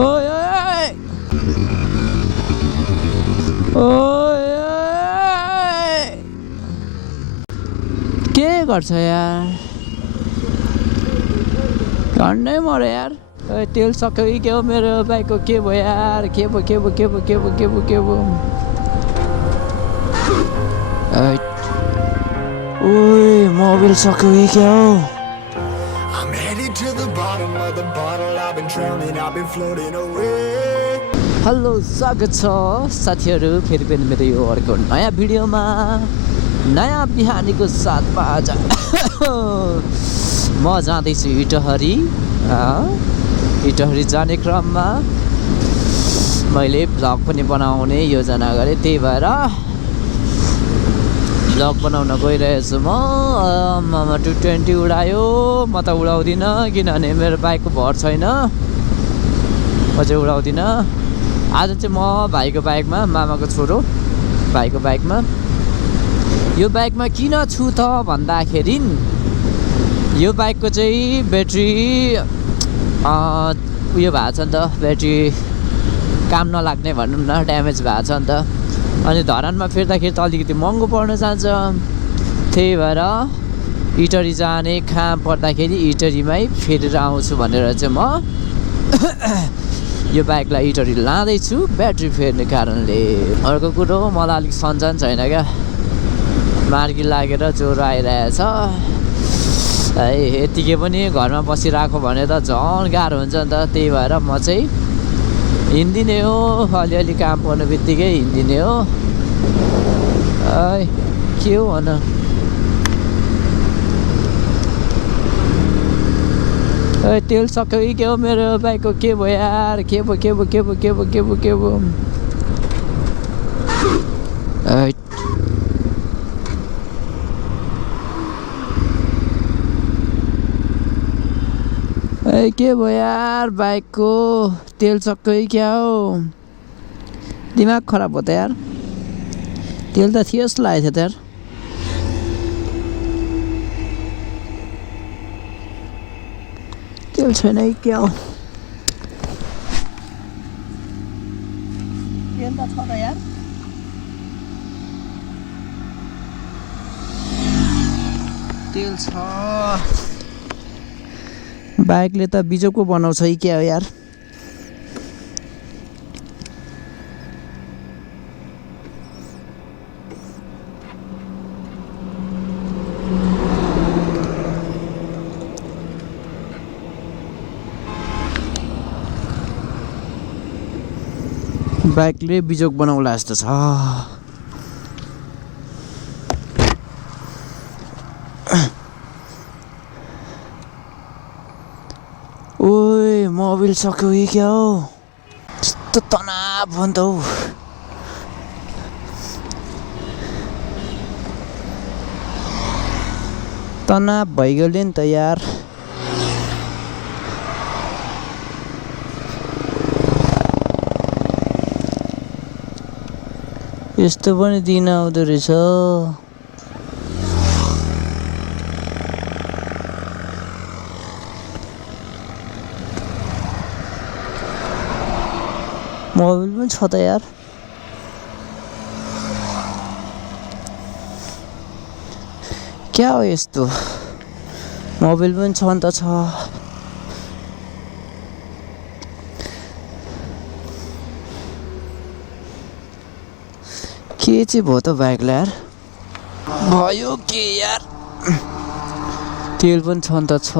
ओए ओए ओए के गर्छ यार झन्डै मऱ्यो यार तेल सक्यो कि के हो मेरो बाइकको के भयो यार के भयो ओए मोबिल सक्यो कि क्या हो हेलो स्वागत छ साथीहरू फेरि पनि मेरो यो अर्को नयाँ भिडियोमा नयाँ बिहानीको साथमा आज म जाँदैछु इटहरी जाने क्रममा मैले भ्लग पनि बनाउने योजना गरेँ त्यही भएर भ्लग बनाउन गइरहेछु म 220 उडायो म त उडाउँदिनँ किनभने मेरो बाइकको भर छैन म चाहिँ उडाउँदिनँ आज चाहिँ म भाइको बाइकमा मामाको छोरो भाइको बाइकमा यो बाइकमा किन छु त भन्दाखेरि यो बाइकको चाहिँ ब्याट्री उयो भएको छ नि त ब्याट्री काम नलाग्ने भनौँ न ड्यामेज भएको छ नि त अनि धरानमा फेर्दाखेरि त अलिकति महँगो पर्न जान्छ त्यही भएर इटहरी जाने काम पर्दाखेरि इटहरीमै फेरेर आउँछु भनेर चाहिँ म यो बाइकलाई इटहरी लाँदैछु ब्याट्री फेर्ने कारणले अर्को कुरो मलाई अलिक सन्जान छैन क्या मार्गी लागेर ज्वरो आइरहेछ है यतिकै पनि घरमा बसिरहेको भने त झन् गाह्रो हुन्छ नि त त्यही भएर म चाहिँ हिँडिदिने हो अलिअलि काम पर्ने बित्तिकै हिँडिदिने हो के हो भन तेल सक्यो कि के हो मेरो बाइकको के भयो यार के भयो के भयो यार बाइकको तेल सक्यो कि क्या हो दिमाग खराब हो त यार तेल त थियो जस्तो लागेको थियो त यार तेल छैन कि क्या हो तेल त छ त यार तेल छ बाइकले त बिजोको बनाउँछ कि क्या हो यार बाइकले बिजोक बनाउला जस्तो छ ओए मोबिल सक्यो कि क्या हो यस्तो तनाव हो नि त हौ तनाव भइगयो नि त यार यस्तो पनि दिन आउँदो रहेछ मोबिल पनि छ त यार क्या हो यस्तो मोबिल पनि छ नि त छ के चाहिँ भयो त बाइकलाई यार भयो के यार तेल पनि छ नि त छ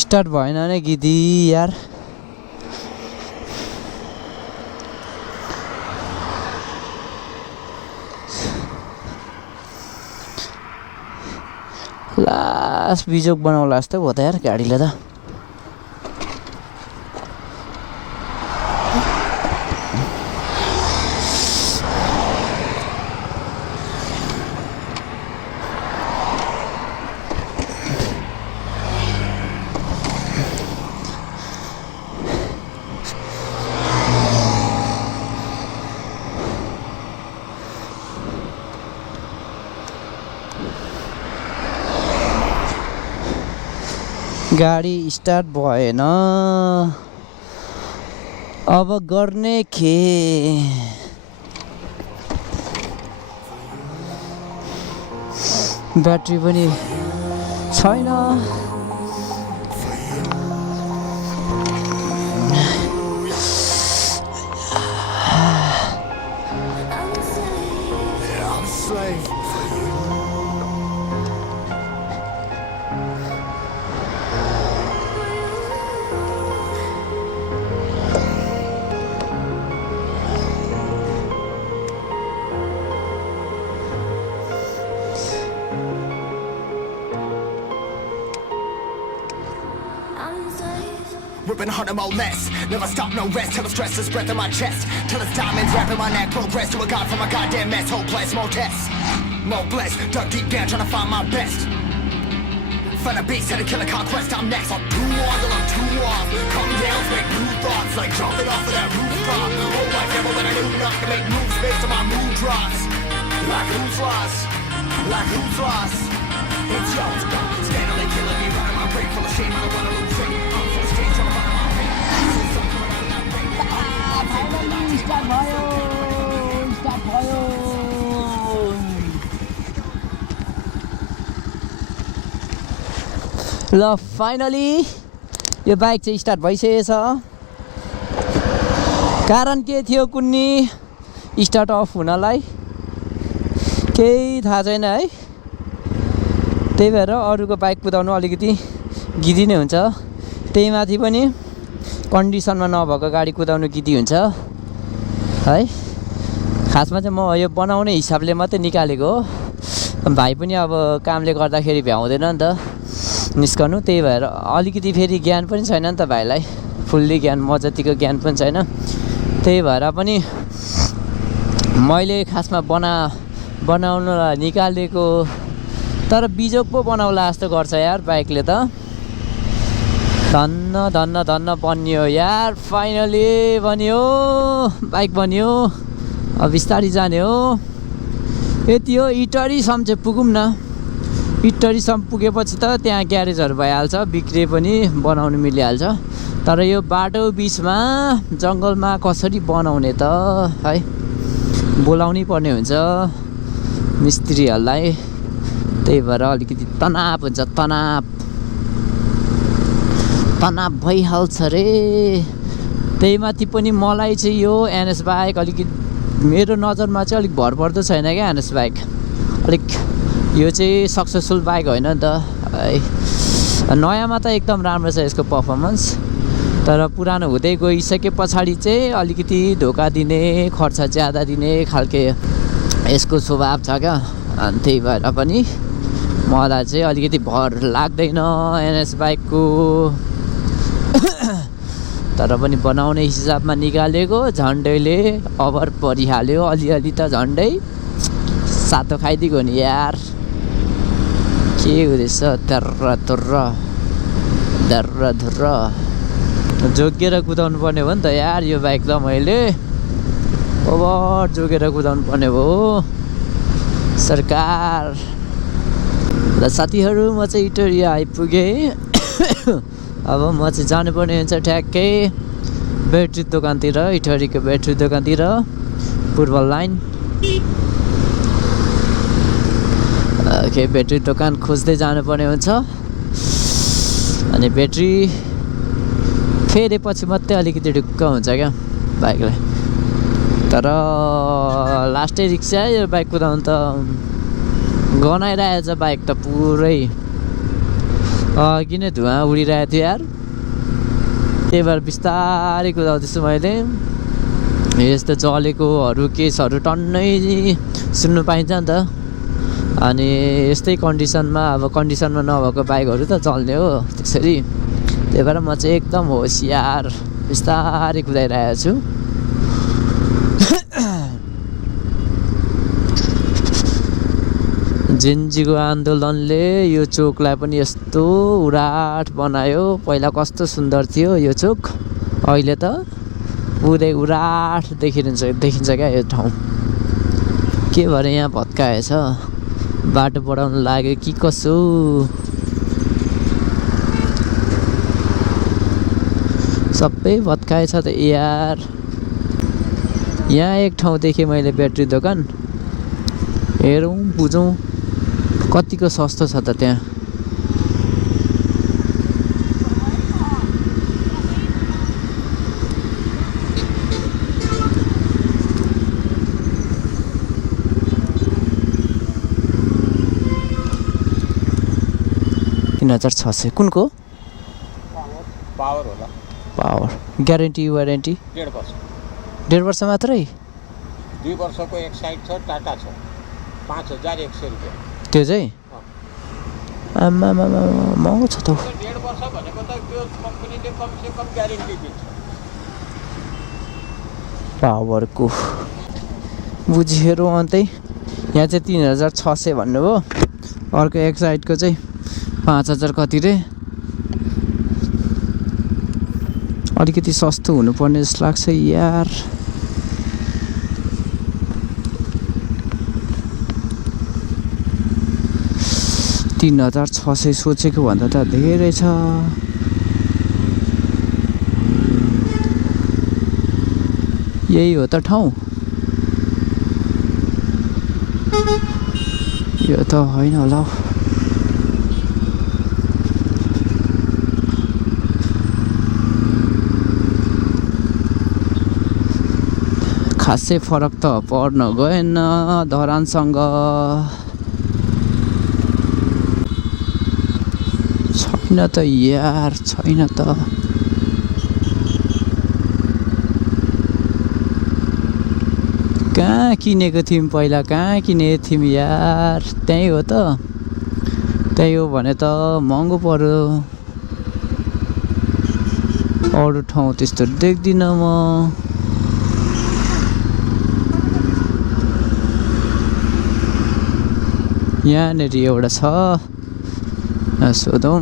स्टार्ट भएन नि गिदी यार लास्ट बिजोक बनाउला जस्तो भयो त यार गाडीले त गाडी स्टार्ट भएन, अब गर्ने के? ब्याट्री पनि छैन। Ripping harder, more less. Never stop, no rest. Till the stress is breath in my chest. Till it's diamonds wrapping my neck. Progress to a god from a goddamn mess. Hopeless, more tests. More blessed. Dug deep down trying to find my best. Find a beast, had to kill a conquest. I'm next. I'm too on till I'm too off. Come down, make new thoughts. Like jumping off of that rooftop. Oh, I never when I knew not to make moves based on my mood drops. Like who's lost? Like who's lost? It's yours. Steadily killing me. Running my brain full of shame. I don't want to lose it. I'm full of stage. I'm running my brain. Start भयो। ल finally यो bike चाहिँ start भइसकेछ। कारण के थियो कुन्नी start of हुनलाई केही थाहा छैन है। त्यही भएर अरूको बाइक कुदाउनु अलिकति गिदी नै हुन्छ। त्यही माथि पनि कन्डिसनमा नभएको गाडी कुदाउनु गिदी हुन्छ है। खासमा चाहिँ म यो बनाउने हिसाबले मात्रै निकालेको हो। भाइ पनि अब कामले गर्दाखेरि भ्याउँदैन नि त निस्कनु। त्यही भएर अलिकति फेरि ज्ञान पनि छैन नि त भाइलाई, फुल्ली ज्ञान म जतिको ज्ञान पनि छैन। त्यही भएर पनि मैले खासमा बनाउनलाई निकालेको, तर बिजोग पो बनाउला जस्तो गर्छ यार बाइकले त। धन्न धन्न धन्न बनियो यार, फाइनली बनियो, बाइक बनियो। अब बिस्तारै जाने हो। यति हो, इटरीसम्म चाहिँ पुगौँ न। इटरीसम्म पुगेपछि त त्यहाँ ग्यारेजहरू भइहाल्छ, बिक्री पनि बनाउनु मिलिहाल्छ। तर यो बाटो बिचमा जङ्गलमा कसरी बनाउने त है, बोलाउनै पर्ने हुन्छ मिस्त्रीहरूलाई। त्यही भएर अलिकति तनाव हुन्छ, तनाव भइहाल्छ रे। त्यही माथि पनि मलाई चाहिँ यो एनएस बाइक अलिकति मेरो नजरमा चाहिँ अलिक भरपर्दो छैन क्या। एनएस बाइक अलिक यो चाहिँ सक्सेसफुल बाइक होइन नि त है। नयाँमा त एकदम राम्रो छ यसको पर्फर्मेन्स, तर पुरानो हुँदै गइसके पछाडि चाहिँ अलिकति धोका दिने, खर्च ज्यादा दिने खालके यसको स्वभाव छ क्या। अनि त्यही भएर पनि मलाई चाहिँ अलिकति भर लाग्दैन एनएस बाइकको। तर पनि बनाउने हिसाबमा निकालेको, झन्डैले अभर परिहाल्यो अलिअलि त, झन्डै सातो खाइदिएको नि यार। के हुँदैछ धर्र जोगेर कुदाउनु पर्ने भयो नि त यार यो बाइक त। मैले ओभर जोगेर कुदाउनु पर्ने भयो सरकार। र साथीहरू म चाहिँ इटरी आइपुगेँ। अब म चाहिँ जानुपर्ने हुन्छ ठ्याक्कै ब्याट्री दोकानतिर, इटरीको ब्याट्री दोकानतिर, पूर्व लाइन। ओके, ब्याट्री दोकान खोज्दै जानुपर्ने हुन्छ। अनि ब्याट्री फेरेपछि मात्रै अलिकति ढुक्क हुन्छ क्या बाइकलाई। तर लास्टै रिक्सा यो बाइक कुदाउनु त गनाइरहेछ बाइक त पुरै। किन धुवा उडिरहेको थियो यार। त्यही भएर बिस्तारै कुदाउँदैछु मैले। यस्तो जलेकोहरू केसहरू टन्नै सुन्नु पाइन्छ नि त। अनि यस्तै कन्डिसनमा, अब कन्डिसनमा नभएको बाइकहरू त चल्ने हो त्यसरी। त्यही भएर म चाहिँ एकदम होसियार बिस्तारै कुदाइरहेको छु। जेन्जीको आन्दोलनले यो चोकलाई पनि यस्तो उराट बनायो। पहिला कस्तो सुन्दर थियो यो चोक, अहिले त पुरै उराट देखिन्छ क्या यो ठाउँ। के भएर यहाँ भत्काएछ, बाटो बढाउनु लाग्यो कि कसो। सबै भत्काएछ त यार। यहाँ एक ठाउँ देखेँ मैले ब्याट्री दोकान, हेरौँ बुझौँ कतिको सस्तो छ त त्यहाँ। $3,600 कुनको? पावर होला। पावर। Guarantee warranty? 1.5 वर्ष। 1.5 वर्ष मात्रै? 2 वर्षको एक साइड छ, टाटा छ, 5,100 रुपियाँ। त्यो चाहिँ आमामा महँगो छ त। 1.5 वर्ष भनेको त त्यो कम्पनीले कमसेकम ग्यारेन्टी दिन्छ। पावरको बुझेर अन्तै यहाँ चाहिँ 3,600 भन्नुभयो, अर्को एक साइडको चाहिँ 5,000 कति रे। अलिकति सस्तो हुनुपर्ने जस्तो लाग्छ यार। $3,600 सोचेको भन्दा त धेरै छ। यही हो त ठाउँ? यो त होइन होला। खासै फरक त पर्न गएन धरानसँग। छैन त यार, छैन त। कहाँ किनेको थियौँ पहिला, कहाँ किनेको थियौँ यार? त्यहीँ हो त? त्यही हो भने त महँगो पर्यो। अरू ठाउँ त्यस्तो देख्दिनँ म। यहाँनिर एउटा छ, सोधौँ।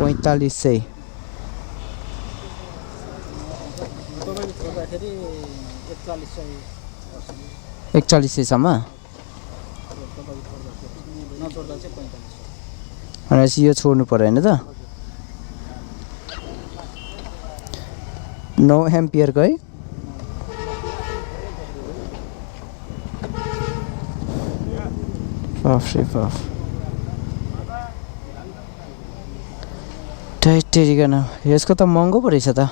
$4500। 4100सम्म भनेपछि यो छोड्नु पर्यो होइन त? 9 एम्पियरको है? टैटेरिकन यसको त महँगो पो रहेछ त।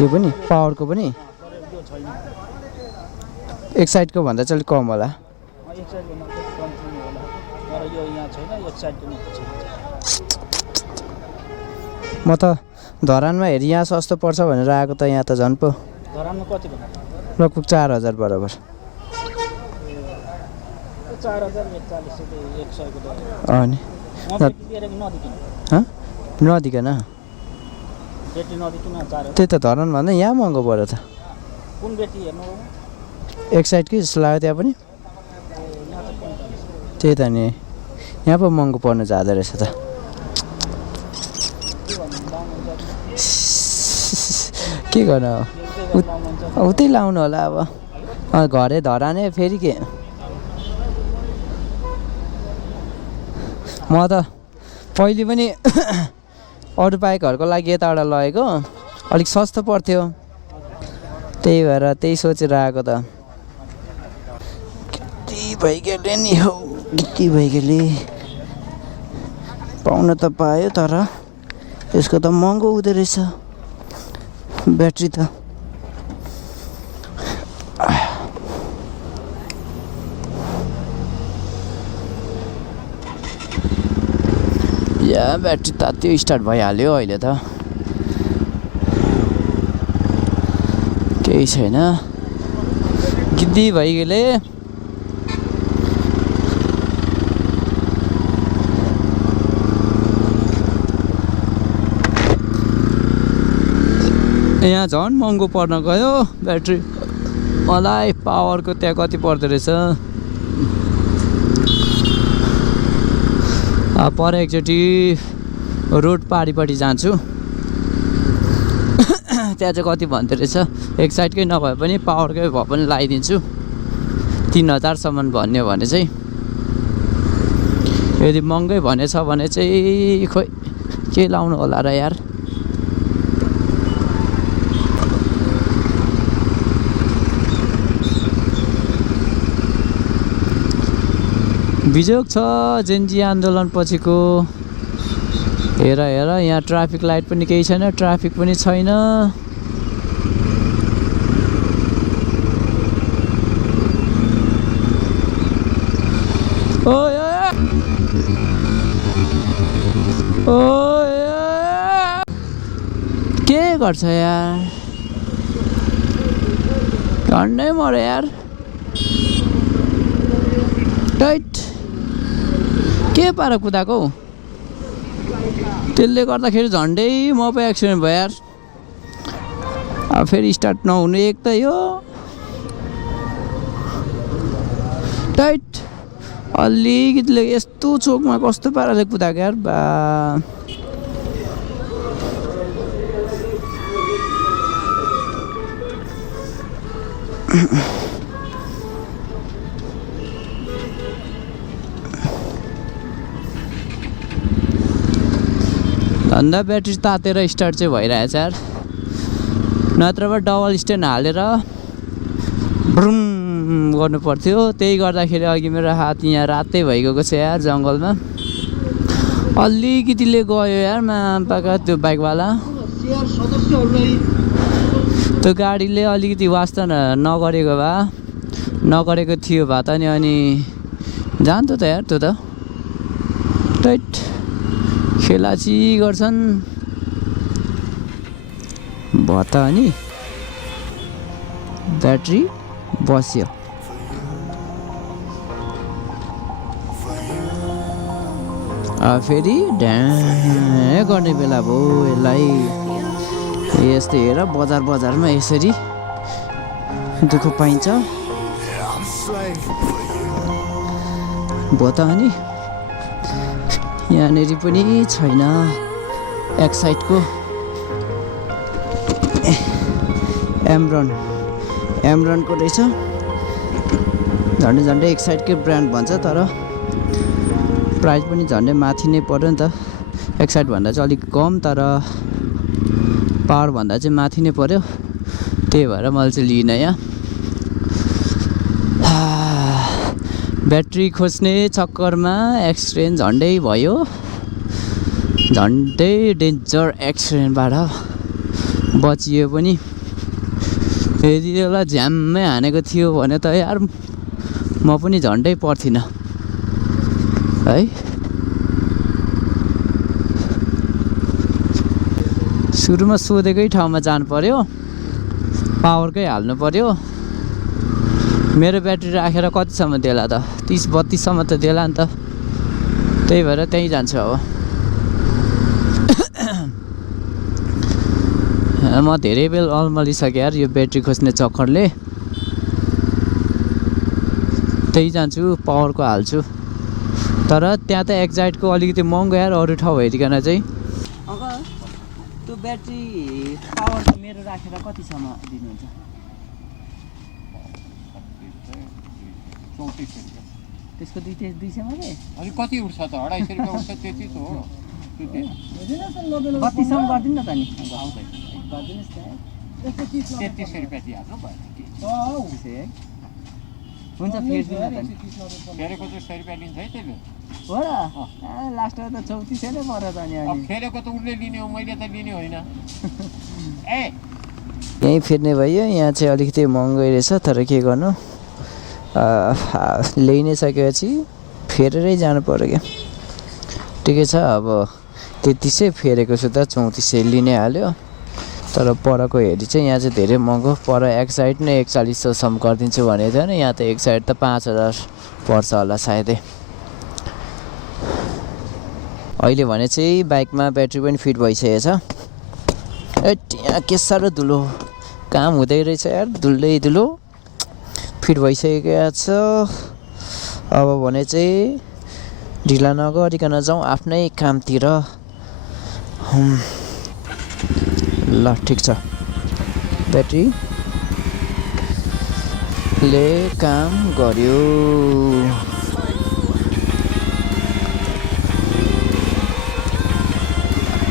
यो पनि पावरको पनि एक साइडको भन्दा चाहिँ अलिक कम होला। म त धरानमा हेरी यहाँ सस्तो पर्छ भनेर आएको त, यहाँ त झन् पो धरानमा कति भन्नु? लगभग 4,000 बराबर। 4,000 नि नदिकन त्यही त धरान भन्दा यहाँ महँगो पऱ्यो त। कुन बेटी हेर्नु? एक साइडकै जस्तो लाग्यो त्यहाँ पनि। त्यही त नि, यहाँ पो महँगो पर्नु जाँदो रहेछ त। के गर्नु उतै लाउनु होला अब, घरै धराने फेरि के। म त पहिले पनि अरू बाइकहरूको लागि यताबाट लगेको, अलिक सस्तो पर्थ्यो, त्यही भएर त्यही सोचेर आएको त। गिट्टी भइगेले नि हौ, गिट्टी भइगेले। पाउन त पायो तर यसको त महँगो हुँदो रहेछ ब्याट्री त। या ब्याट्री तात्यो, स्टार्ट भइहाल्यो अहिले त, केही छैन। गिद्दी भइगेले। यहाँ झन् महँगो पर्न गयो ब्याट्री। मलाई पावरको त्यहाँ कति पर्दो रहेछ। पर एकचोटि रोड पारिपट्टि जान्छु त्यहाँ चाहिँ कति भन्दै रहेछ एक साइडकै नभए पनि पावरकै भए पनि लगाइदिन्छु 3000सम्म भन्यो भने चाहिँ यदि महँगै भनेछ भने चाहिँ खोइ के लाउनु होला र यार बिजोग छ जेनजी आन्दोलन पछिको हेर हेर यहाँ ट्राफिक लाइट पनि केही छैन ट्राफिक पनि छैन के गर्छ यार झन्डै मऱ्यो यार टाइट के पारा कुदाएको हौ त्यसले गर्दाखेरि झन्डै म पो एक्सिडेन्ट भयो यार अब फेरि स्टार्ट नहुने एक त यो टाइट अलिकतिले यस्तो चोकमा कस्तो पाराले कुदाएको यार बा धन्दा ब्याट्री तातेर स्टार्ट चाहिँ भइरहेछ यार नत्र भए डबल स्ट्यान्ड हालेर ब्रुम गर्नु पर्थ्यो त्यही गर्दाखेरि अघि मेरो हात यहाँ रातै भइगएको छ यार जङ्गलमा अलिकतिले गयो यार मापाका त्यो बाइकवाला त्यो गाडीले अलिकति वास्ता नगरेको भए नगरेको थियो भए त अनि जान्थ्यो त यार त्यो त टाइट खेलाची गर्छन् भत अनि ब्याट्री बस्यो फेरि ढ्याँ गर्ने बेला भयो यसलाई यस्तै हेर बजारमा यसरी दुःख पाइन्छ भयो त अनि यहाँनिर पनि छैन एक साइडको एमरनको रहेछ झन्डै एक साइडकै ब्रान्ड भन्छ तर प्राइस पनि झन्डै माथि नै पर्यो नि त एक साइडभन्दा चाहिँ अलिक कम तर पावरभन्दा चाहिँ माथि नै पर्यो त्यही भएर मैले चाहिँ लिइनँ यहाँ ब्याट्री खोज्ने चक्करमा एक्सिडेन्ट झन्डै भयो झन्डै डेन्जर एक्सिडेन्टबाट बचियो पनि यदि बेला झ्याम्मै हानेको थियो भने त यार म पनि झन्डै पर्थिनँ है सुरुमा सोधेकै ठाउँमा जानु पर्यो पावरकै हाल्नु पर्यो मेरो ब्याट्री राखेर कतिसम्म देला त 30-32सम्म त देला नि त त्यही भएर त्यहीँ जान्छु अब म धेरै बेल अल्मलिसकेँ यार यो ब्याट्री खोज्ने चक्करले त्यही जान्छु पावरको हाल्छु तर त्यहाँ त एक्जाइटको अलिकति महँगो यार अरू ठाउँ हेरिकन चाहिँ अङ्कल त्यो ब्याट्री पावर मेरो राखेर कतिसम्म दिनुहुन्छ 34 रुपियाँ त्यसको 200 मात्रै अनि कति उठ्छ त 250 रुपियाँ उठ्छ त्यति त हो 32सम्म गरिदिनु न त नि आउँदैन गरिदिनुहोस् न 33 रुपियाँ दिइहाल्नु भयो है हुन्छ फेरिदिनु न त फेरेको चाहिँ 100 रुपियाँ लिन्छ है त्यसले हो र लास्टमा त 34 नै पर्यो त अब फेरेको त उसले लिने हो मैले त लिने होइन ए यहीँ फेर्ने भयो यहाँ चाहिँ अलिकति महँगै रहेछ तर के गर्नु ल्याइ नै सकेपछि फेरेरै जानु पर्यो क्या ठिकै छ अब 33 फेरेको छु त 34 लिनै हाल्यो तर परको हेरी चाहिँ यहाँ चाहिँ धेरै महँगो पर एक साइड नै 4100सम्म गरिदिन्छु भनेको थियो नि यहाँ त एक साइड त 5000 पर्छ होला सायदै अहिले भने चाहिँ बाइकमा ब्याट्री पनि फिट भइसकेको छ यहाँ के साह्रो धुलो काम हुँदै रहेछ यार धुलै धुलो फिट भइसकेको छ अब भने चाहिँ ढिला नगरिकन जाउँ आफ्नै कामतिर ल ठिक छ ब्याट्रीले काम गर्यो।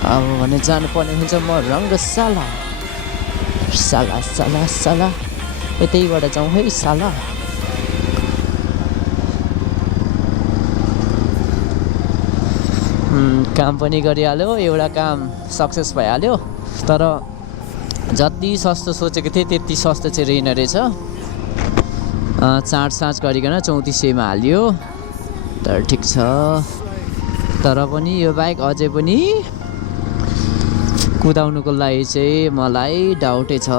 अब भने जानुपर्ने हुन्छ म रङ्गशाला। साला साला साला यतैबाट जाउँ है साला। काम पनि गरिहाल्यो, एउटा काम सक्सेस भइहाल्यो। तर जति सस्तो सोचेको थिएँ त्यति सस्तो चाहिँ रहेन रहेछ। चाँडसाँच गरिकन 3400मा हाल्यो। तर ठिक छ, तर पनि यो बाइक अझै पनि कुदाउनुको लागि चाहिँ मलाई डाउटै छ।